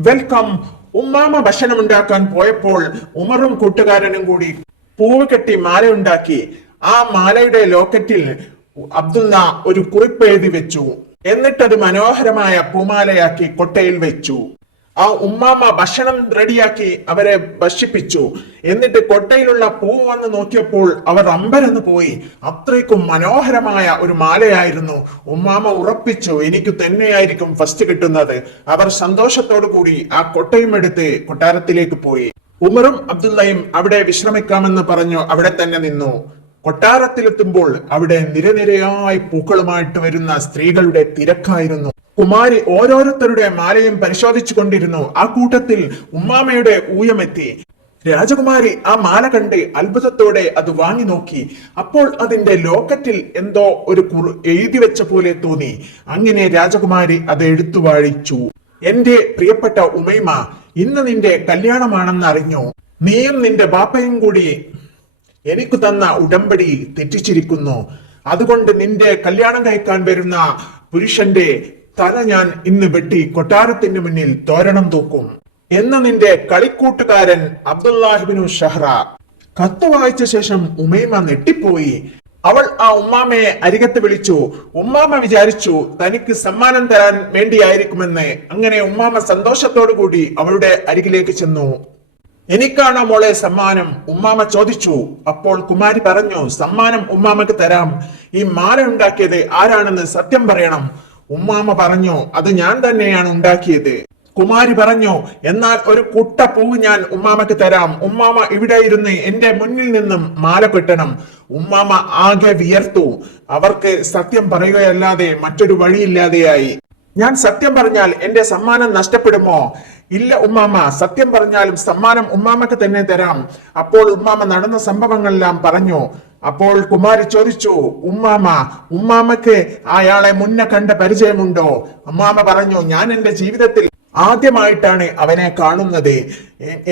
Welcome ഉമ്മാമ ഭക്ഷണം ഉണ്ടാക്കാൻ പോയപ്പോൾ ഉമറും കൂട്ടുകാരനും കൂടി പൂവ് കെട്ടി മാല ഉണ്ടാക്കി. ആ മാലയുടെ ലോക്കറ്റിൽ അബ്ദുള്ള ഒരു കുറിപ്പ് എഴുതി വെച്ചു. എന്നിട്ടത് മനോഹരമായ പൂമാലയാക്കി കൊട്ടയിൽ വെച്ചു. ആ ഉമ്മാമ ഭക്ഷണം റെഡിയാക്കി അവരെ ഭക്ഷിപ്പിച്ചു. എന്നിട്ട് കൊട്ടയിലുള്ള പൂവ് വന്ന് നോക്കിയപ്പോൾ അവർ അമ്പരന്ന് പോയി. അത്രയ്ക്കും മനോഹരമായ ഒരു മാലയായിരുന്നു. ഉമ്മാമ ഉറപ്പിച്ചു എനിക്ക് തന്നെയായിരിക്കും ഫസ്റ്റ് കിട്ടുന്നത്. അവർ സന്തോഷത്തോടു കൂടി ആ കൊട്ടയും എടുത്ത് കൊട്ടാരത്തിലേക്ക് പോയി. ഉമറും അബ്ദുള്ളയും അവിടെ വിശ്രമിക്കാമെന്ന് പറഞ്ഞു അവിടെ തന്നെ നിന്നു. കൊട്ടാരത്തിലെത്തുമ്പോൾ അവിടെ നിരനിരയായി പൂക്കളുമായിട്ട് വരുന്ന സ്ത്രീകളുടെ തിരക്കായിരുന്നു. കുമാരി ഓരോരുത്തരുടെ മാലയും പരിശോധിച്ചു കൊണ്ടിരുന്നു. ആ കൂട്ടത്തിൽ ഉമ്മാമയുടെ ഊയമെത്തി. രാജകുമാരി ആ മാല കണ്ട് അത്ഭുതത്തോടെ അത് വാങ്ങി നോക്കി. അപ്പോൾ അതിന്റെ ലോക്കറ്റിൽ എന്തോ ഒരു കുറു എഴുതി വെച്ച പോലെ തോന്നി. അങ്ങനെ രാജകുമാരി അത് എടുത്തു വാഴിച്ചു. എന്റെ പ്രിയപ്പെട്ട ഉമൈമ ഇന്ന് നിന്റെ കല്യാണമാണെന്ന് അറിഞ്ഞു? നീയും നിന്റെ ബാപ്പയും കൂടി എനിക്ക് തന്ന ഉടമ്പടി തെറ്റിച്ചിരിക്കുന്നു. അതുകൊണ്ട് നിന്റെ കല്യാണം കഴിക്കാൻ വരുന്ന പുരുഷന്റെ തല ഞാൻ ഇന്ന് വെട്ടി കൊട്ടാരത്തിന് മുന്നിൽ തോരണം തൂക്കും. എന്ന നിന്റെ കളിക്കൂട്ടുകാരൻ അബ്ദുല്ലാഹിബിനു ഷഹ്റ കത്ത് വായിച്ച ശേഷം ഉമൈമ നെട്ടിപ്പോയി അവൾ ആ ഉമ്മാമയെ അരികത്ത് വിളിച്ചു. ഉമ്മാമ വിചാരിച്ചു തനിക്ക് സമ്മാനം തരാൻ വേണ്ടിയായിരിക്കുമെന്ന്. അങ്ങനെ ഉമ്മാമ സന്തോഷത്തോടു കൂടി അവളുടെ അരികിലേക്ക് ചെന്നു. എനിക്കാണോ മോളെ സമ്മാനം? ഉമ്മാമ ചോദിച്ചു. അപ്പോൾ കുമാരി പറഞ്ഞു സമ്മാനം ഉമ്മാമക്ക് തരാം. ഈ മാല ഉണ്ടാക്കിയത് ആരാണെന്ന് സത്യം പറയണം. ഉമ്മാമ പറഞ്ഞു അത് ഞാൻ തന്നെയാണ് ഉണ്ടാക്കിയത്. കുമാരി പറഞ്ഞു എന്നാൽ ഒരു കുട്ട പൂവ് ഞാൻ ഉമ്മാമക്ക് തരാം. ഉമ്മാമ ഇവിടെ ഇരുന്ന് എന്റെ മുന്നിൽ നിന്നും മാല കെട്ടണം ഉമ്മാമ ആകെ വിയർത്തു. അവർക്ക് സത്യം പറയുകയല്ലാതെ മറ്റൊരു വഴിയില്ലാതെയായി. ഞാൻ സത്യം പറഞ്ഞാൽ എന്റെ സമ്മാനം നഷ്ടപ്പെടുമോ? ഇല്ല ഉമ്മാമ സത്യം പറഞ്ഞാലും സമ്മാനം ഉമ്മാമക്ക് തന്നെ തരാം. അപ്പോൾ ഉമ്മാമ നടന്ന സംഭവങ്ങളെല്ലാം പറഞ്ഞു. അപ്പോൾ കുമാരി ചോദിച്ചു ഉമ്മാമ ഉമ്മാമക്ക് അയാളെ മുന്നേ കണ്ട പരിചയമുണ്ടോ? ഉമ്മാമ പറഞ്ഞു ഞാൻ എന്റെ ജീവിതത്തിൽ ആദ്യമായിട്ടാണ് അവനെ കാണുന്നത്.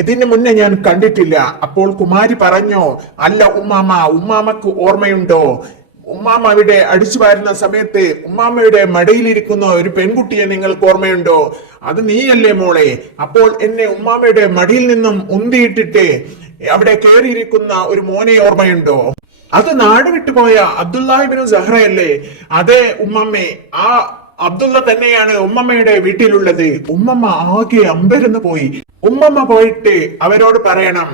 ഇതിന് മുന്നേ ഞാൻ കണ്ടിട്ടില്ല. അപ്പോൾ കുമാരി പറഞ്ഞു അല്ല ഉമ്മാമ ഉമ്മാമക്ക് ഓർമ്മയുണ്ടോ? ഉമ്മാമ അവിടെ അടിച്ചു വാരുന്ന സമയത്ത് ഉമ്മാമയുടെ മടിയിലിരിക്കുന്ന ഒരു പെൺകുട്ടിയെ നിങ്ങൾക്ക് ഓർമ്മയുണ്ടോ? അത് നീയല്ലേ മോളെ? അപ്പോൾ എന്നെ ഉമ്മാമയുടെ മടിയിൽ നിന്നും ഉന്തിയിട്ടിട്ട് അവിടെ കയറിയിരിക്കുന്ന ഒരു മോനെ ഓർമ്മയുണ്ടോ? അത് നാട് വിട്ടുപോയ അബ്ദുല്ലാഹിബിനു സഹ്റയല്ലേ അതെ ഉമ്മമ്മേ ആ അബ്ദുള്ള തന്നെയാണ് ഉമ്മമ്മയുടെ വീട്ടിലുള്ളത്. ഉമ്മമ്മ ആകെ അമ്പരന്ന് പോയി. ഉമ്മമ്മ പോയിട്ട് അവരോട് പറയണം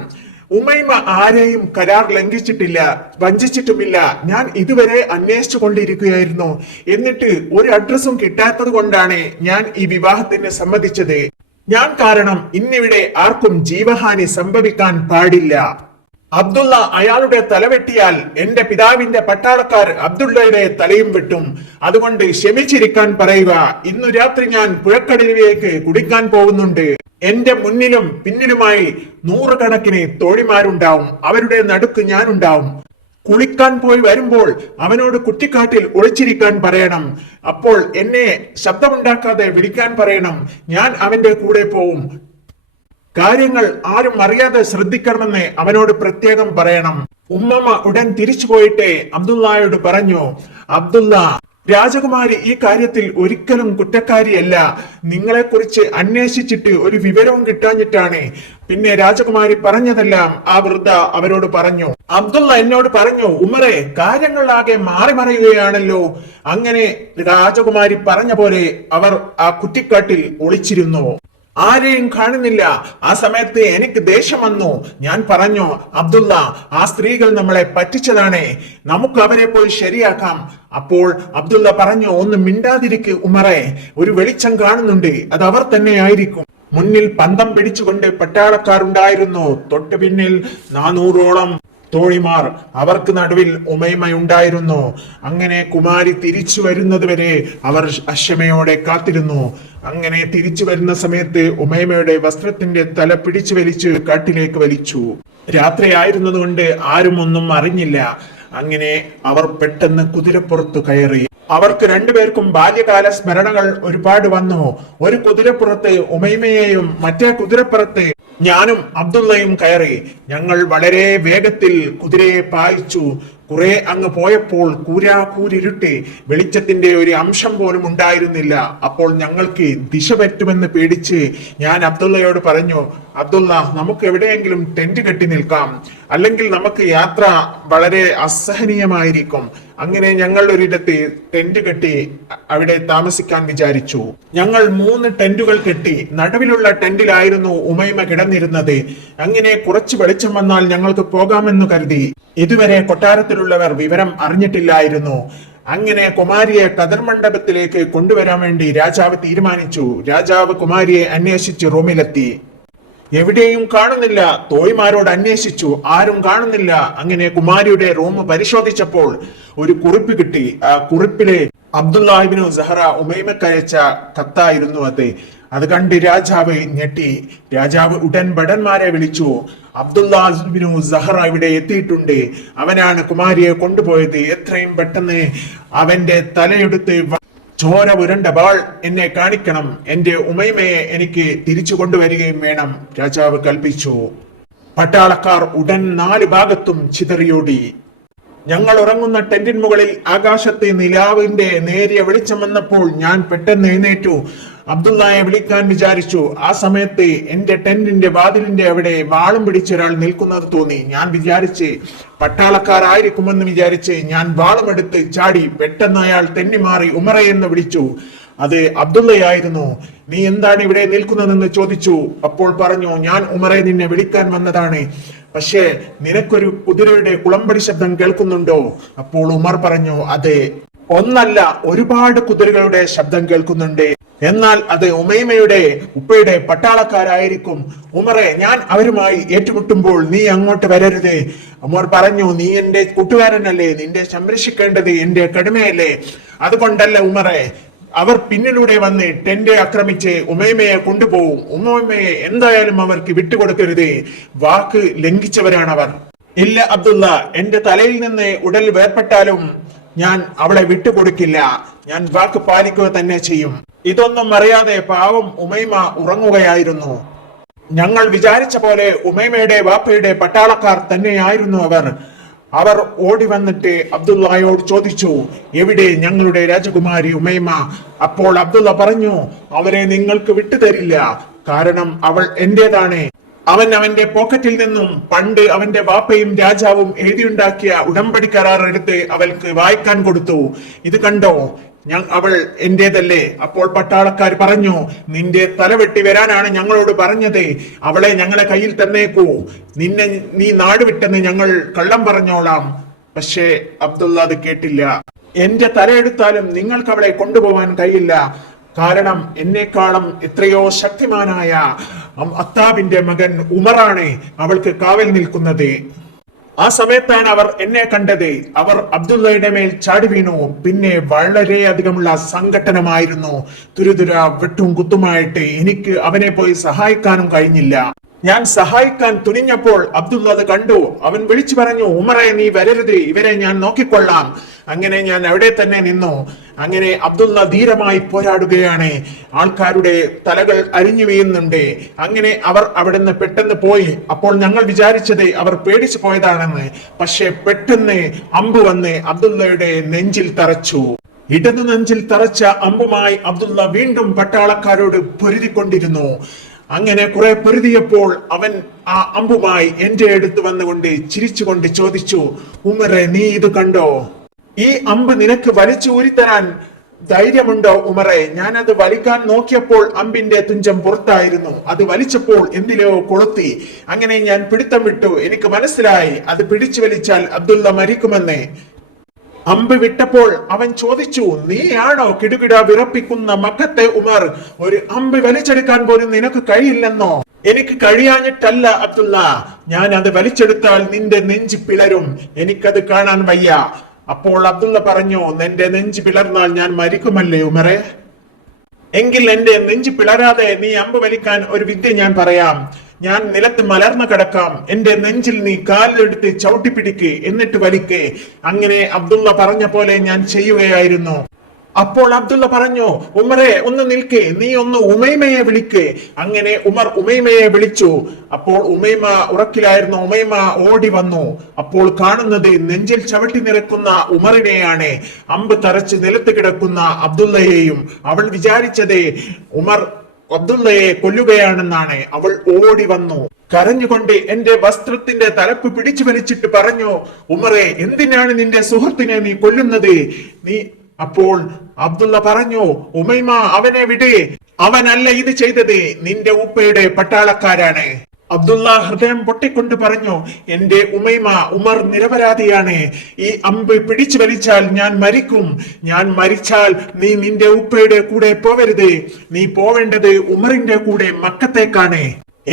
ഉമ്മയ്മ ആരെയും കരാർ ലംഘിച്ചിട്ടില്ല വഞ്ചിച്ചിട്ടുമില്ല. ഞാൻ ഇതുവരെ അന്വേഷിച്ചു കൊണ്ടിരിക്കുകയായിരുന്നു എന്നിട്ട് ഒരു അഡ്രസ്സും കിട്ടാത്തത് കൊണ്ടാണ് ഞാൻ ഈ വിവാഹത്തിന് സമ്മതിച്ചത്. ഞാൻ കാരണം ഇന്നിവിടെ ആർക്കും ജീവഹാനി സംഭവിക്കാൻ പാടില്ല. അബ്ദുള്ള അയാളുടെ തല വെട്ടിയാൽ എന്റെ പിതാവിന്റെ പട്ടാളക്കാർ അബ്ദുള്ളയുടെ തലയും വെട്ടും. അതുകൊണ്ട് ക്ഷമിച്ചിരിക്കാൻ പറയുക. ഇന്നു രാത്രി ഞാൻ പുഴക്കടലിലേക്ക് കുടിക്കാൻ പോകുന്നുണ്ട്. എന്റെ മുന്നിലും പിന്നിലുമായി നൂറുകണക്കിന് തോഴിമാരുണ്ടാവും. അവരുടെ നടുക്ക് ഞാനുണ്ടാവും. കുളിക്കാൻ പോയി വരുമ്പോൾ അവനോട് കുറ്റിക്കാട്ടിൽ ഒളിച്ചിരിക്കാൻ പറയണം. അപ്പോൾ എന്നെ ശബ്ദമുണ്ടാക്കാതെ വിളിക്കാൻ പറയണം. ഞാൻ അവന്റെ കൂടെ പോവും. കാര്യങ്ങൾ ആരും അറിയാതെ ശ്രദ്ധിക്കണമെന്ന് അവനോട് പ്രത്യേകം പറയണം. ഉമ്മമ്മ ഉടൻ തിരിച്ചു പോയിട്ട് അബ്ദുള്ളയോട് പറഞ്ഞു അബ്ദുള്ള രാജകുമാരി ഈ കാര്യത്തിൽ ഒരിക്കലും കുറ്റക്കാരിയല്ല. നിങ്ങളെ കുറിച്ച് അന്വേഷിച്ചിട്ട് ഒരു വിവരവും കിട്ടാഞ്ഞിട്ടാണ്. പിന്നെ രാജകുമാരി പറഞ്ഞതെല്ലാം ആ വൃദ്ധ അവരോട് പറഞ്ഞു. അബ്ദുള്ള എന്നോട് പറഞ്ഞു ഉമറെ കാര്യങ്ങളാകെ മാറി മറിയുകയാണല്ലോ. അങ്ങനെ രാജകുമാരി പറഞ്ഞ പോലെ അവർ ആ കുറ്റിക്കാട്ടിൽ ഒളിച്ചിരുന്നു. ആരെയും കാണുന്നില്ല. ആ സമയത്ത് എനിക്ക് ദേഷ്യം വന്നു. ഞാൻ പറഞ്ഞു അബ്ദുള്ള ആ സ്ത്രീകൾ നമ്മളെ പറ്റിച്ചതാണ്. നമുക്ക് അവരെ പോയി ശരിയാക്കാം. അപ്പോൾ അബ്ദുള്ള പറഞ്ഞു ഒന്ന് മിണ്ടാതിരിക്ക് ഉമറെ. ഒരു വെളിച്ചം കാണുന്നുണ്ട്. അത് അവർ തന്നെ ആയിരിക്കും മുന്നിൽ പന്തം പിടിച്ചുകൊണ്ട് പട്ടാളക്കാരുണ്ടായിരുന്നു. തൊട്ടു പിന്നിൽ നാനൂറോളം തോഴിമാർ അവർക്ക് നടുവിൽ ഉമൈമയുണ്ടായിരുന്നു. അങ്ങനെ കുമാരി തിരിച്ചു വരുന്നത് വരെ അവർ അക്ഷമയോടെ കാത്തിരുന്നു. അങ്ങനെ തിരിച്ചു വരുന്ന സമയത്ത് ഉമൈമയുടെ വസ്ത്രത്തിന്റെ തല പിടിച്ചു വലിച്ച് കാട്ടിലേക്ക് വലിച്ചു. രാത്രിയായിരുന്നതുകൊണ്ട് ആരും ഒന്നും അറിഞ്ഞില്ല. അങ്ങനെ അവർ പെട്ടെന്ന് കുതിരപ്പുറത്തു കയറി. അവർക്ക് രണ്ടുപേർക്കും ബാല്യകാല സ്മരണകൾ ഒരുപാട് വന്നു. ഒരു കുതിരപ്പുറത്ത് ഉമൈമയെയും മറ്റേ കുതിരപ്പുറത്ത് ഞാനും അബ്ദുള്ളയും കയറി. ഞങ്ങൾ വളരെ വേഗത്തിൽ കുതിരയെ പായിച്ചു. കുറെ അങ്ങ് പോയപ്പോൾ കൂരാകൂരിരുട്ടി വെളിച്ചത്തിന്റെ ഒരു അംശം പോലും ഉണ്ടായിരുന്നില്ല. അപ്പോൾ ഞങ്ങൾക്ക് ദിശ പറ്റുമെന്ന് പേടിച്ച് ഞാൻ അബ്ദുള്ളയോട് പറഞ്ഞു അബ്ദുള്ള നമുക്ക് എവിടെയെങ്കിലും ടെന്റ് കെട്ടി നിൽക്കാം. അല്ലെങ്കിൽ നമുക്ക് യാത്ര വളരെ അസഹനീയമായിരിക്കും. അങ്ങനെ ഞങ്ങൾ ഒരിടത്ത് ടെന്റ് കെട്ടി അവിടെ താമസിക്കാൻ വിചാരിച്ചു. ഞങ്ങൾ മൂന്ന് ടെന്റുകൾ കെട്ടി നടുവിലുള്ള ടെന്റിലായിരുന്നു ഉമൈമ കിടന്നിരുന്നത്. അങ്ങനെ കുറച്ച് വെളിച്ചം വന്നാൽ ഞങ്ങൾക്ക് പോകാമെന്ന് കരുതി. ഇതുവരെ കൊട്ടാരത്തിലുള്ളവർ വിവരം അറിഞ്ഞിട്ടില്ലായിരുന്നു. അങ്ങനെ കുമാരിയെ കതിർ മണ്ഡപത്തിലേക്ക് കൊണ്ടുവരാൻ വേണ്ടി രാജാവ് തീരുമാനിച്ചു. രാജാവ് കുമാരിയെ അന്വേഷിച്ച് റൂമിലെത്തി. എവിടെയും കാണുന്നില്ല. തോയ്മാരോട് അന്വേഷിച്ചു. ആരും കാണുന്നില്ല. അങ്ങനെ കുമാരിയുടെ റൂം പരിശോധിച്ചപ്പോൾ ഒരു കുറിപ്പ് കിട്ടി. ആ കുറിപ്പിലെ അബ്ദുല്ലാഹിബിനു സഹറ ഉമൈമക്കയച്ച കത്തായിരുന്നു അത്. അത് കണ്ട് രാജാവ് ഞെട്ടി. രാജാവ് ഉടൻ ഭടന്മാരെ വിളിച്ചു. അബ്ദുല്ലാഹിബിനു സഹറ ഇവിടെ എത്തിയിട്ടുണ്ട്. അവനാണ് കുമാരിയെ കൊണ്ടുപോയത്. എത്രയും പെട്ടെന്ന് അവന്റെ തലയെടുത്ത് ചോര ഉരണ്ട ബാൾ എന്നെ കാണിക്കണം. എന്റെ ഉമൈമയെ എനിക്ക് തിരിച്ചു കൊണ്ടുവരികയും വേണം. രാജാവ് കൽപ്പിച്ചു. പട്ടാളക്കാർ ഉടൻ നാല് ഭാഗത്തും ചിതറിയോടി. ഞങ്ങൾ ഉറങ്ങുന്ന ടെന്റിന് മുകളിൽ ആകാശത്തെ നിലാവിന്റെ നേരിയ വെളിച്ചം വന്നപ്പോൾ ഞാൻ പെട്ടെന്ന് എഴുന്നേറ്റു. അബ്ദുള്ളയെ വിളിക്കാൻ വിചാരിച്ചു. ആ സമയത്ത് എന്റെ ടെന്റിന്റെ വാതിലിന്റെ അവിടെ വാളും പിടിച്ച ഒരാൾ നിൽക്കുന്നത് തോന്നി. ഞാൻ വിചാരിച്ച് പട്ടാളക്കാരായിരിക്കുമെന്ന് വിചാരിച്ച് ഞാൻ വാളുമെടുത്ത് ചാടി പെട്ടെന്ന് അയാൾ തെന്നി മാറി ഉമറ എന്ന് വിളിച്ചു. അത് അബ്ദുള്ളയായിരുന്നു. നീ എന്താണ് ഇവിടെ നിൽക്കുന്നതെന്ന് ചോദിച്ചു. അപ്പോൾ പറഞ്ഞു ഞാൻ ഉമറെ നിന്നെ വിളിക്കാൻ വന്നതാണ്. പക്ഷേ നിനക്കൊരു കുതിരയുടെ കുളമ്പടി ശബ്ദം കേൾക്കുന്നുണ്ടോ? അപ്പോൾ ഉമർ പറഞ്ഞു അതെ. ഒന്നല്ല ഒരുപാട് കുതിരകളുടെ ശബ്ദം കേൾക്കുന്നുണ്ട്. എന്നാൽ അത് ഉമൈമയുടെ ഉപ്പയുടെ പട്ടാളക്കാരായിരിക്കും. ഉമറെ ഞാൻ അവരുമായി ഏറ്റുമുട്ടുമ്പോൾ നീ അങ്ങോട്ട് വരരുത്. ഉമർ പറഞ്ഞു നീ എന്റെ കൂട്ടുകാരനല്ലേ? നിന്റെ സംരക്ഷിക്കേണ്ടത് എന്റെ കടുമയല്ലേ? അതുകൊണ്ടല്ല ഉമറെ അവർ പിന്നിലൂടെ വന്ന് ടെന്റ് ആക്രമിച്ച് ഉമൈമയെ കൊണ്ടുപോകും ഉമൈമയെ എന്തായാലും അവർക്ക് വിട്ടുകൊടുക്കരുത്. വാക്ക് ലംഘിച്ചവരാണവർ. ഇല്ല അബ്ദുള്ള എന്റെ തലയിൽ നിന്ന് ഉടൽ വേർപെട്ടാലും ഞാൻ അവളെ വിട്ടുകൊടുക്കില്ല. ഞാൻ വാക്ക് പാലിക്കുക തന്നെ ചെയ്യും. ഇതൊന്നും അറിയാതെ പാവം ഉമൈമ ഉറങ്ങുകയായിരുന്നു. ഞങ്ങൾ വിചാരിച്ച പോലെ ഉമൈമയുടെ വാപ്പയുടെ പട്ടാളക്കാർ തന്നെയായിരുന്നു അവർ. അവർ ഓടി വന്നിട്ട് അബ്ദുള്ളയോട് ചോദിച്ചു എവിടെ ഞങ്ങളുടെ രാജകുമാരി ഉമൈമ? അപ്പോൾ അബ്ദുള്ള പറഞ്ഞു അവരെ നിങ്ങൾക്ക് വിട്ടുതരില്ല. കാരണം അവൾ എന്റേതാണ്. അവൻ അവന്റെ പോക്കറ്റിൽ നിന്നും പണ്ട് അവന്റെ വാപ്പയും രാജാവും എഴുതിയുണ്ടാക്കിയ ഉടമ്പടി കരാർ എടുത്ത് അവൾക്ക് വായിക്കാൻ കൊടുത്തു. ഇത് കണ്ടോ? ഞാൻ അവൾ എന്റേതല്ലേ? അപ്പോൾ പട്ടാളക്കാർ പറഞ്ഞു നിന്റെ തലവെട്ടി വരാനാണ് ഞങ്ങളോട് പറഞ്ഞത്. അവളെ ഞങ്ങളെ കയ്യിൽ തന്നേക്കൂ. നിന്നെ നീ നാട് വിട്ടെന്ന് ഞങ്ങൾ കള്ളം പറഞ്ഞോളാം. പക്ഷേ അബ്ദുള്ള അത് കേട്ടില്ല. എന്റെ തലയെടുത്താലും നിങ്ങൾക്ക് അവളെ കൊണ്ടുപോകാൻ കഴിയില്ല. കാരണം എന്നെക്കാളും എത്രയോ ശക്തിമാനായ അത്താബിന്റെ മകൻ ഉമറാണ് അവൾക്ക് കാവൽ നിൽക്കുന്നത്. ആ സമയത്താണ് അവർ എന്നെ കണ്ടത്. അവർ അബ്ദുള്ളയുടെ മേൽ ചാടി വീണു. പിന്നെ വളരെയധികമുള്ള സംഘട്ടനമായിരുന്നു. തുരുതുര വെട്ടും കുത്തുമായിട്ട് എനിക്ക് അവനെ പോയി സഹായിക്കാനും കഴിഞ്ഞില്ല. ഞാൻ സഹായിക്കാൻ തുനിഞ്ഞപ്പോൾ അബ്ദുള്ള അത് കണ്ടു. അവൻ വിളിച്ചു പറഞ്ഞു ഉമറെ നീ വരരുത്. ഇവരെ ഞാൻ നോക്കിക്കൊള്ളാം. അങ്ങനെ ഞാൻ അവിടെ തന്നെ നിന്നു. അങ്ങനെ അബ്ദുള്ള ധീരമായി പോരാടുകയാണ്. ആൾക്കാരുടെ തലകൾ അരിഞ്ഞു വീഴുന്നുണ്ട്. അങ്ങനെ അവർ അവിടുന്ന് പെട്ടെന്ന് പോയി. അപ്പോൾ ഞങ്ങൾ വിചാരിച്ചത് അവർ പേടിച്ചു പോയതാണെന്ന്. പക്ഷെ പെട്ടെന്ന് അമ്പ് വന്ന് അബ്ദുള്ളയുടെ നെഞ്ചിൽ തറച്ചു. ഇടതു നെഞ്ചിൽ തറച്ച അമ്പുമായി അബ്ദുള്ള വീണ്ടും പട്ടാളക്കാരോട് പൊരുതിക്കൊണ്ടിരുന്നു. അങ്ങനെ കുറെ പൊരുതിയപ്പോൾ അവൻ ആ അമ്പുമായി എന്റെ അടുത്ത് വന്നുകൊണ്ട് ചിരിച്ചുകൊണ്ട് ചോദിച്ചു ഉമറെ നീ ഇത് കണ്ടോ? ഈ അമ്പ് നിനക്ക് വലിച്ചു ഊരിത്തരാൻ ധൈര്യമുണ്ടോ ഉമറെ? അത് വലിക്കാൻ നോക്കിയപ്പോൾ അമ്പിന്റെ തുഞ്ചം പുറത്തായിരുന്നു. അത് വലിച്ചപ്പോൾ എന്തിലോ കൊളുത്തി. അങ്ങനെ ഞാൻ പിടുത്തം വിട്ടു. എനിക്ക് മനസ്സിലായി. അത് പിടിച്ചു വലിച്ചാൽ അബ്ദുള്ള മരിക്കുമെന്ന്. അമ്പ് വിട്ടപ്പോൾ അവൻ ചോദിച്ചു നീയാണോ കിടുകിട വിറപ്പിക്കുന്ന മക്കത്തെ ഉമർ? ഒരു അമ്പ് വലിച്ചെടുക്കാൻ പോലും നിനക്ക് കഴിയില്ലെന്നോ? എനിക്ക് കഴിയാഞ്ഞിട്ടല്ല അബ്ദുള്ള ഞാൻ അത് വലിച്ചെടുത്താൽ നിന്റെ നെഞ്ച് പിളരും. എനിക്കത് കാണാൻ വയ്യ. അപ്പോൾ അബ്ദുള്ള പറഞ്ഞു നിന്റെ നെഞ്ച് പിളർന്നാൽ ഞാൻ മരിക്കുമല്ലേ ഉമറെ? എങ്കിൽ എന്റെ നെഞ്ച് പിളരാതെ നീ അമ്പ് വലിക്കാൻ ഒരു വിദ്യ ഞാൻ പറയാം. ഞാൻ നിലത്ത് മലർന്നു കിടക്കാം. എന്റെ നെഞ്ചിൽ നീ കാലിലെടുത്ത് ചവിട്ടിപ്പിടിക്ക് എന്നിട്ട് വലിക്ക്. അങ്ങനെ അബ്ദുള്ള പറഞ്ഞ പോലെ ഞാൻ ചെയ്യുകയായിരുന്നു. അപ്പോൾ അബ്ദുള്ള പറഞ്ഞു ഉമറെ ഒന്ന് നിൽക്കേ. നീ ഒന്ന് ഉമൈമയെ വിളിക്കേ. അങ്ങനെ ഉമർ ഉമൈമയെ വിളിച്ചു. അപ്പോൾ ഉമൈമ ഉറക്കിലായിരുന്ന. ഉമൈമ ഓടി വന്നു. അപ്പോൾ കാണുന്നത് നെഞ്ചിൽ ചവിട്ടി നിരക്കുന്ന ഉമറിനെയാണ്. അമ്പ് തറച്ച് നിലത്ത് കിടക്കുന്ന അബ്ദുള്ളയെയും അവൾ വിചാരിച്ചതേ ഉമർ അബ്ദുള്ളയെ കൊല്ലുകയാണെന്നാണ് അവൾ ഓടി വന്നു. കരഞ്ഞുകൊണ്ട് എന്റെ വസ്ത്രത്തിന്റെ തലപ്പ് പിടിച്ചു വലിച്ചിട്ട് പറഞ്ഞു ഉമറെ എന്തിനാണ് നിന്റെ സുഹൃത്തിനെ നീ കൊല്ലുന്നത്? നീ അപ്പോൾ അബ്ദുള്ള പറഞ്ഞു ഉമൈമ അവനെ വിട്. അവനല്ല ഇത് ചെയ്തത്. നിന്റെ ഉപ്പയുടെ പട്ടാളക്കാരാണ്. അബ്ദുള്ള ഹൃദയം പൊട്ടിക്കൊണ്ട് പറഞ്ഞു എന്റെ ഉമൈമ ഉമർ നിരപരാധിയാണ്. ഈ അമ്പ് പിടിച്ചു വലിച്ചാൽ ഞാൻ മരിക്കും. ഞാൻ മരിച്ചാൽ നീ നിന്റെ ഉപ്പയുടെ കൂടെ പോവരുത്. നീ പോവേണ്ടത് ഉമറിന്റെ കൂടെ മക്കത്തേക്കാണ്.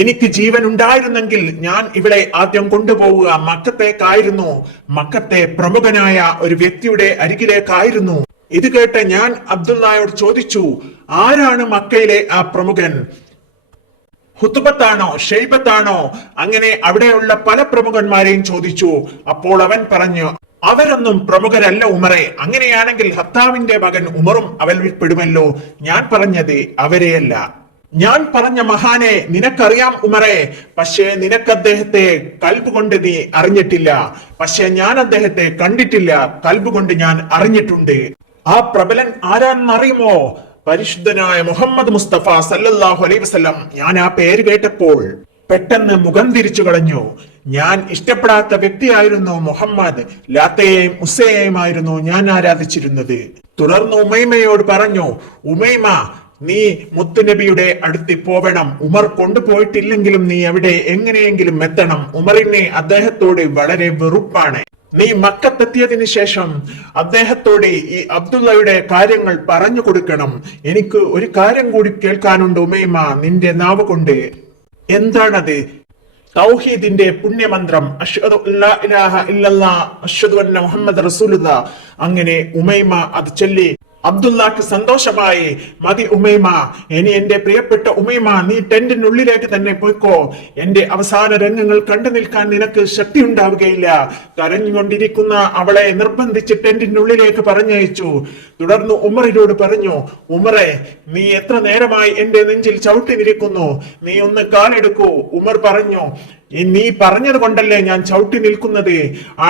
എനിക്ക് ജീവൻ ഉണ്ടായിരുന്നെങ്കിൽ ഞാൻ ഇവിടെ ആദ്യം കൊണ്ടുപോവുക മക്കത്തേക്കായിരുന്നു. മക്കത്തെ പ്രമുഖനായ ഒരു വ്യക്തിയുടെ അരികിലേക്കായിരുന്നു. ഇത് കേട്ട് ഞാൻ അബ്ദുള്ളയോട് ചോദിച്ചു ആരാണ് മക്കയിലെ ആ പ്രമുഖൻ? ഹുത്തുബത്താണോ ഷെയ്ബത്താണോ? അങ്ങനെ അവിടെയുള്ള പല പ്രമുഖന്മാരെയും ചോദിച്ചു. അപ്പോൾ അവൻ പറഞ്ഞു അവരൊന്നും പ്രമുഖരല്ല ഉമറെ. അങ്ങനെയാണെങ്കിൽ ഹത്താവിന്റെ മകൻ ഉമറും അവരിൽ പെടുമല്ലോ ഞാൻ പറഞ്ഞത് അവരെയല്ല. ഞാൻ പറഞ്ഞ മഹാനെ നിനക്കറിയാം ഉമറെ. പക്ഷേ നിനക്ക് അദ്ദേഹത്തെ കൽബ് കൊണ്ട് നീ അറിഞ്ഞിട്ടില്ല. പക്ഷേ ഞാൻ അദ്ദേഹത്തെ കണ്ടിട്ടില്ല. കൽബ് കൊണ്ട് ഞാൻ അറിഞ്ഞിട്ടുണ്ട്. ആ പ്രബലൻ ആരാണെന്നറിയുമോ പരിശുദ്ധനായ മുഹമ്മദ് മുസ്തഫ സല്ലല്ലാഹു അലൈഹി വസല്ലം ഞാൻ ആ പേര് കേട്ടപ്പോൾ പെട്ടെന്ന് മുഖം തിരിച്ചു കളഞ്ഞു. ഞാൻ ഇഷ്ടപ്പെടാത്ത വ്യക്തിയായിരുന്നു മുഹമ്മദ്. ലാത്തയെയും ഉസയെയുമായിരുന്നു ഞാൻ ആരാധിച്ചിരുന്നത്. തുടർന്ന് ഉമൈമയോട് പറഞ്ഞു ഉമൈമ നീ മുത്തുനബിയുടെ അടുത്ത് പോവണം. ഉമർ കൊണ്ടുപോയിട്ടില്ലെങ്കിലും നീ അവിടെ എങ്ങനെയെങ്കിലും എത്തണം. ഉമറിനെ അദ്ദേഹത്തോട് വളരെ വെറുപ്പാണ്. നീ മക്കത്തെത്തിയതിന് ശേഷം അദ്ദേഹത്തോട് ഈ അബ്ദുള്ളയുടെ കാര്യങ്ങൾ പറഞ്ഞു കൊടുക്കണം. എനിക്ക് ഒരു കാര്യം കൂടി കേൾക്കാനുണ്ട് ഉമൈമ നിന്റെ നാവ് കൊണ്ട്. എന്താണത്? തൗഹീദിന്റെ പുണ്യമന്ത്രം അഷ്ഹദു ഇലാഹ അഷ്ഹദു അന്ന മുഹമ്മദ് റസൂലുള്ളാ. അങ്ങനെ ഉമൈമ അത് ചൊല്ലി അബ്ദുള്ളക്ക് സന്തോഷമായി. മതി ഉമൈമ ഇനി എന്റെ പ്രിയപ്പെട്ട ഉമൈമ നീ ടെന്റിനുള്ളിലേക്ക് തന്നെ പോയിക്കോ. എന്റെ അവസാന രംഗങ്ങൾ കണ്ടു നിൽക്കാൻ നിനക്ക് ശക്തി ഉണ്ടാവുകയില്ല കരഞ്ഞുകൊണ്ടിരിക്കുന്ന അവളെ നിർബന്ധിച്ച് ടെന്റിനുള്ളിലേക്ക് പറഞ്ഞയച്ചു. തുടർന്ന് ഉമറിനോട് പറഞ്ഞു ഉമറെ നീ എത്ര നേരമായി എന്റെ നെഞ്ചിൽ ചവിട്ടി നിൽക്കുന്നു? നീ ഒന്ന് കാലെടുക്കൂ. ഉമർ പറഞ്ഞു നീ പറഞ്ഞത് കൊണ്ടല്ലേ ഞാൻ ചവിട്ടി നിൽക്കുന്നത്?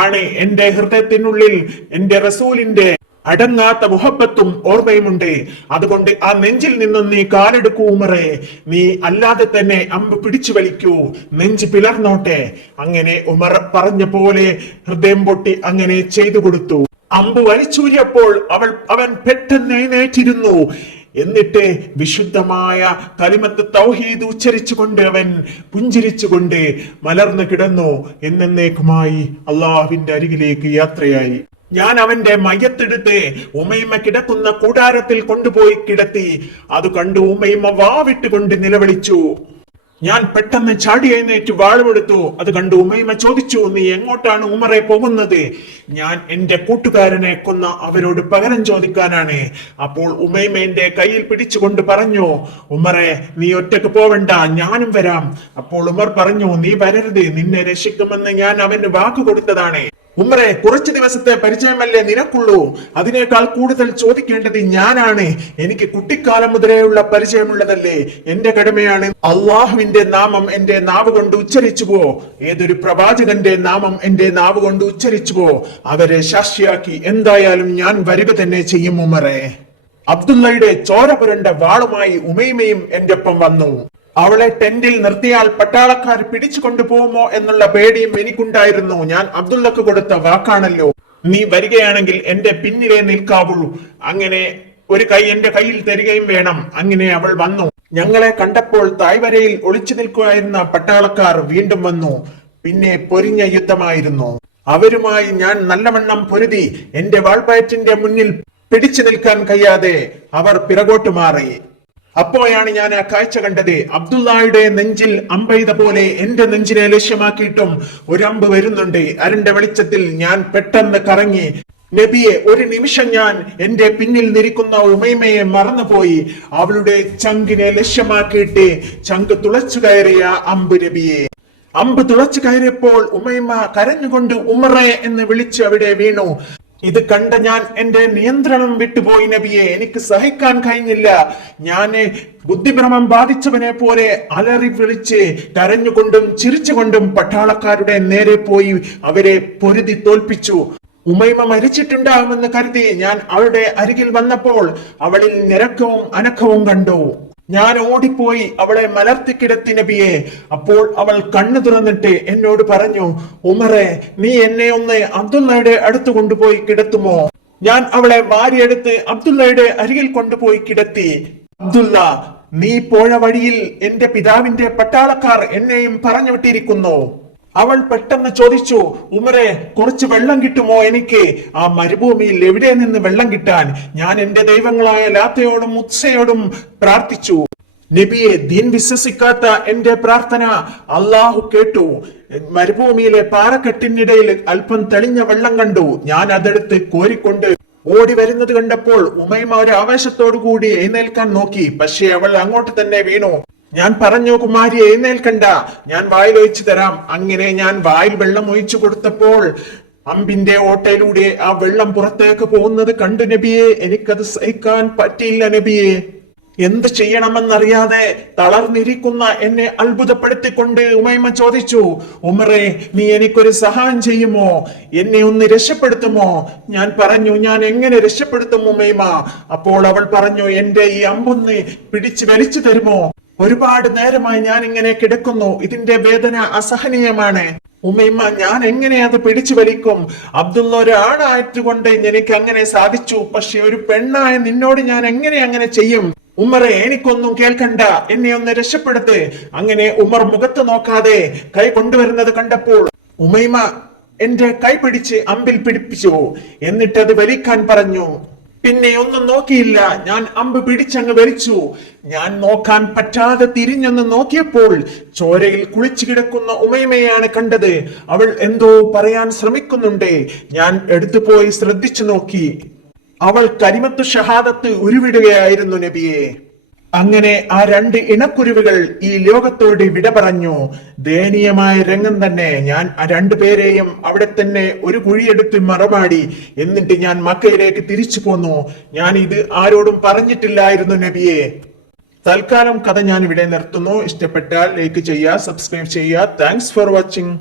ആണ് എന്റെ ഹൃദയത്തിനുള്ളിൽ എന്റെ റസൂലിന്റെ അടങ്ങാത്ത മുഹബത്തും ഓർമ്മയുമുണ്ട്. അതുകൊണ്ട് ആ നെഞ്ചിൽ നിന്നും നീ കാലെടുക്കൂ ഉമറെ നീ അല്ലാതെ തന്നെ അമ്പ് പിടിച്ചു വലിക്കൂ. നെഞ്ച് പിളർന്നോട്ടെ. അങ്ങനെ ഉമർ പറഞ്ഞ പോലെ ഹൃദയം പൊട്ടി അങ്ങനെ ചെയ്തു കൊടുത്തു. അമ്പ് വലിച്ചൂരിയപ്പോൾ അവൾ അവൻ പെട്ടെന്ന് എഴുന്നേറ്റിരുന്നു. എന്നിട്ട് വിശുദ്ധമായ കലിമത്ത് തൗഹീദ് ഉച്ചരിച്ചുകൊണ്ട് അവൻ പുഞ്ചിരിച്ചുകൊണ്ട് മലർന്നു കിടന്നു. എന്നേക്കുമായി അള്ളാഹുവിന്റെ അരികിലേക്ക് യാത്രയായി. ഞാൻ അവന്റെ മയത്തെടുത്ത് ഉമൈമ കിടക്കുന്ന കൂടാരത്തിൽ കൊണ്ടുപോയി കിടത്തി. അത് കണ്ട് ഉമൈമ വാവിട്ടുകൊണ്ട് നിലവിളിച്ചു. ഞാൻ പെട്ടെന്ന് ചാടി എഴുന്നേറ്റ് വാളുമെടുത്തു അത് കണ്ട് ഉമൈമ ചോദിച്ചു നീ എങ്ങോട്ടാണ് ഉമറെ പോകുന്നത്? ഞാൻ എന്റെ കൂട്ടുകാരനെ കൊന്ന അവരോട് പകരം ചോദിക്കാനാണ്. അപ്പോൾ ഉമൈമ എന്റെ കയ്യിൽ പിടിച്ചുകൊണ്ട് പറഞ്ഞു ഉമറെ നീ ഒറ്റയ്ക്ക് പോവണ്ട ഞാനും വരാം. അപ്പോൾ ഉമർ പറഞ്ഞു നീ വരരുത് നിന്നെ രക്ഷിക്കുമെന്ന് ഞാൻ അവന് വാക്ക് കൊടുത്തതാണ്. ഉമ്മറെ കുറച്ച് ദിവസത്തെ പരിചയമല്ലേ നിനക്കുള്ളൂ? അതിനേക്കാൾ കൂടുതൽ ചോദിക്കേണ്ടത് ഞാനാണ്. എനിക്ക് കുട്ടിക്കാലം മുതലേയുള്ള പരിചയമുള്ളതല്ലേ. എന്റെ കടമയാണ്. അള്ളാഹുവിന്റെ നാമം എന്റെ നാവ് കൊണ്ട് ഉച്ചരിച്ചു പോ. ഏതൊരു പ്രവാചകന്റെ നാമം എന്റെ നാവ് കൊണ്ട് ഉച്ചരിച്ചു പോ. അവരെ സാക്ഷിയാക്കി എന്തായാലും ഞാൻ വരിക തന്നെ ചെയ്യും ഉമ്മറെ അബ്ദുള്ളയുടെ ചോര പുരണ്ട വാളുമായി ഉമൈമയും എന്റെ ഒപ്പം വന്നു. അവളെ ടെന്റിൽ നിർത്തിയാൽ പട്ടാളക്കാർ പിടിച്ചു കൊണ്ടുപോകുമോ എന്നുള്ള പേടിയും എനിക്കുണ്ടായിരുന്നു. ഞാൻ അബ്ദുള്ളക്ക് കൊടുത്ത വാക്കാണല്ലോ. നീ വരികയാണെങ്കിൽ എന്റെ പിന്നിലേ നിൽക്കാവുള്ളൂ. അങ്ങനെ ഒരു കൈ എന്റെ കയ്യിൽ തരികയും വേണം. അങ്ങനെ അവൾ വന്നു. ഞങ്ങളെ കണ്ടപ്പോൾ തായ്വരയിൽ ഒളിച്ചു നിൽക്കുകയായിരുന്ന പട്ടാളക്കാർ വീണ്ടും വന്നു. പിന്നെ പൊരിഞ്ഞ യുദ്ധമായിരുന്നു. അവരുമായി ഞാൻ നല്ലവണ്ണം പൊരുതി. എന്റെ വാൾപ്പയറ്റിന്റെ മുന്നിൽ പിടിച്ചു നിൽക്കാൻ കഴിയാതെ അവർ പിറകോട്ട് മാറി. അപ്പോഴാണ് ഞാൻ ആ കാഴ്ച കണ്ടത്. അബ്ദുള്ളയുടെ നെഞ്ചിൽ അമ്പെയ്ത പോലെ എന്റെ നെഞ്ചിനെ ലക്ഷ്യമാക്കിയിട്ടും ഒരമ്പ് വരുന്നുണ്ട്. അരണ്ട വെളിച്ചത്തിൽ ഞാൻ പെട്ടെന്ന് കറങ്ങി. നബിയെ ഒരു നിമിഷം ഞാൻ എന്റെ പിന്നിൽ നിൽക്കുന്ന ഉമൈമയെ മറന്നുപോയി. അവളുടെ ചങ്കിനെ ലക്ഷ്യമാക്കിയിട്ട് ചങ്ക് തുളച്ചു കയറിയ അമ്പ് നബിയെ. അമ്പ് തുളച്ചു കയറിയപ്പോൾ ഉമൈമ കരഞ്ഞുകൊണ്ട് ഉമറേ എന്ന് വിളിച്ച് അവിടെ വീണു. ഇത് കണ്ട ഞാൻ എന്റെ നിയന്ത്രണം വിട്ടുപോയി നബിയെ എനിക്ക് സഹിക്കാൻ കഴിഞ്ഞില്ല. ഞാൻ ബുദ്ധിഭ്രമം ബാധിച്ചവനെ പോലെ അലറി വിളിച്ച് കരഞ്ഞുകൊണ്ടും ചിരിച്ചുകൊണ്ടും പട്ടാളക്കാരുടെ നേരെ പോയി അവരെ പൊരുതി തോൽപ്പിച്ചു. ഉമൈമ മരിച്ചിട്ടുണ്ടാകുമെന്ന് കരുതി ഞാൻ അവളുടെ അരികിൽ വന്നപ്പോൾ അവളിൽ നിരക്കവും അനക്കവും കണ്ടു. ഞാൻ ഓടിപ്പോയി അവളെ മലർത്തി കിടത്തി നബിയെ. അപ്പോൾ അവൾ കണ്ണു തുറന്നിട്ട് എന്നോട് പറഞ്ഞു ഉമറെ നീ എന്നെ ഒന്ന് അബ്ദുള്ളയുടെ അടുത്ത് കൊണ്ടുപോയി കിടത്തുമോ? ഞാൻ അവളെ വാരിയെടുത്ത് അബ്ദുള്ളയുടെ അരികിൽ കൊണ്ടുപോയി കിടത്തി. അബ്ദുള്ള നീ പോയ വഴിയിൽ എന്റെ പിതാവിന്റെ പട്ടാളക്കാർ എന്നെയും പറഞ്ഞു വിട്ടിരിക്കുന്നു. അവൾ പെട്ടെന്ന് ചോദിച്ചു ഉമരെ കുറച്ച് വെള്ളം കിട്ടുമോ എനിക്ക്? ആ മരുഭൂമിയിൽ എവിടെ നിന്ന് വെള്ളം കിട്ടാൻ? ഞാൻ എന്റെ ദൈവങ്ങളായ ലാത്തയോടും മുത്സയോടും പ്രാർത്ഥിച്ചു. നബിയെ ദീൻ വിശ്വസിക്കാത്ത എന്റെ പ്രാർത്ഥന അള്ളാഹു കേട്ടു. മരുഭൂമിയിലെ പാറക്കെട്ടിനിടയിൽ അല്പം തെളിഞ്ഞ വെള്ളം കണ്ടു. ഞാൻ അതെടുത്ത് കോരിക്കൊണ്ട് ഓടി വരുന്നത് കണ്ടപ്പോൾ ഉമൈമ ഒരു ആവേശത്തോടു കൂടി എഴുന്നേൽക്കാൻ നോക്കി. പക്ഷേ അവൾ അങ്ങോട്ട് തന്നെ വീണു. ഞാൻ പറഞ്ഞു കുമാരി എഴുന്നേൽക്കണ്ട. ഞാൻ വായിൽ ഒഴിച്ചു തരാം. അങ്ങനെ ഞാൻ വായിൽ വെള്ളം ഒഴിച്ചു കൊടുത്തപ്പോൾ അമ്പിന്റെ ഓട്ടയിലൂടെ ആ വെള്ളം പുറത്തേക്ക് പോകുന്നത് കണ്ടു നബിയെ എനിക്കത് സഹിക്കാൻ പറ്റിയില്ല നബിയെ. എന്ത് ചെയ്യണമെന്നറിയാതെ തളർന്നിരിക്കുന്ന എന്നെ അത്ഭുതപ്പെടുത്തിക്കൊണ്ട് ഉമൈമ ചോദിച്ചു ഉമറെ നീ എനിക്കൊരു സഹായം ചെയ്യുമോ? എന്നെ ഒന്ന് രക്ഷപ്പെടുത്തുമോ? ഞാൻ പറഞ്ഞു ഞാൻ എങ്ങനെ രക്ഷപ്പെടുത്തും ഉമൈമ? അപ്പോൾ അവൾ പറഞ്ഞു എന്റെ ഈ അമ്പൊന്ന് പിടിച്ചു വലിച്ചു തരുമോ? ഒരുപാട് നേരമായി ഞാൻ ഇങ്ങനെ കിടക്കുന്നു. ഇതിന്റെ വേദന അസഹനീയമാണ്. ഉമ്മയമ്മ ഞാൻ എങ്ങനെ അത് പിടിച്ചു വലിക്കും? അബ്ദുള്ള ഒരു ആണായിട്ടുകൊണ്ട് എനിക്ക് അങ്ങനെ സാധിച്ചു. പക്ഷെ ഒരു പെണ്ണായ നിന്നോട് ഞാൻ എങ്ങനെ അങ്ങനെ ചെയ്യും? ഉമ്മറെ എനിക്കൊന്നും കേൾക്കണ്ട. എന്നെ ഒന്ന് രക്ഷപ്പെടുത്ത്. അങ്ങനെ ഉമർ മുഖത്ത് നോക്കാതെ കൈ കൊണ്ടുവരുന്നത് കണ്ടപ്പോൾ ഉമൈമ എന്റെ കൈ പിടിച്ച് അമ്പിൽ പിടിപ്പിച്ചു. എന്നിട്ട് അത് വലിക്കാൻ പറഞ്ഞു. പിന്നെ ഒന്നും നോക്കിയില്ല. ഞാൻ അമ്പ് പിടിച്ചങ്ങ് വലിച്ചു ഞാൻ നോക്കാൻ പറ്റാതെ തിരിഞ്ഞൊന്ന് നോക്കിയപ്പോൾ ചോരയിൽ കുളിച്ചു കിടക്കുന്ന ഉമയമയാണ് കണ്ടത്. അവൾ എന്തോ പറയാൻ ശ്രമിക്കുന്നുണ്ട്. ഞാൻ എടുത്തുപോയി ശ്രദ്ധിച്ചു നോക്കി. അവൾ കരിമത്ത് ഷഹാദത്ത് ഉരുവിടുകയായിരുന്നു നബിയെ. അങ്ങനെ ആ രണ്ട് ഇണക്കുരുവികൾ ഈ ലോകത്തോട് വിട പറഞ്ഞു. ദയനീയമായ രംഗം തന്നെ ഞാൻ ആ രണ്ടു പേരെയും അവിടെ തന്നെ ഒരു കുഴിയെടുത്ത് മറമാടി. എന്നിട്ട് ഞാൻ മക്കയിലേക്ക് തിരിച്ചു പോന്നു. ഞാൻ ഇത് ആരോടും പറഞ്ഞിട്ടില്ലായിരുന്നു നബിയെ. തൽക്കാലം കഥ ഞാൻ ഇവിടെ നിർത്തുന്നു. ഇഷ്ടപ്പെട്ടാൽ ലൈക്ക് ചെയ്യുക സബ്സ്ക്രൈബ് ചെയ്യുക. Thanks for watching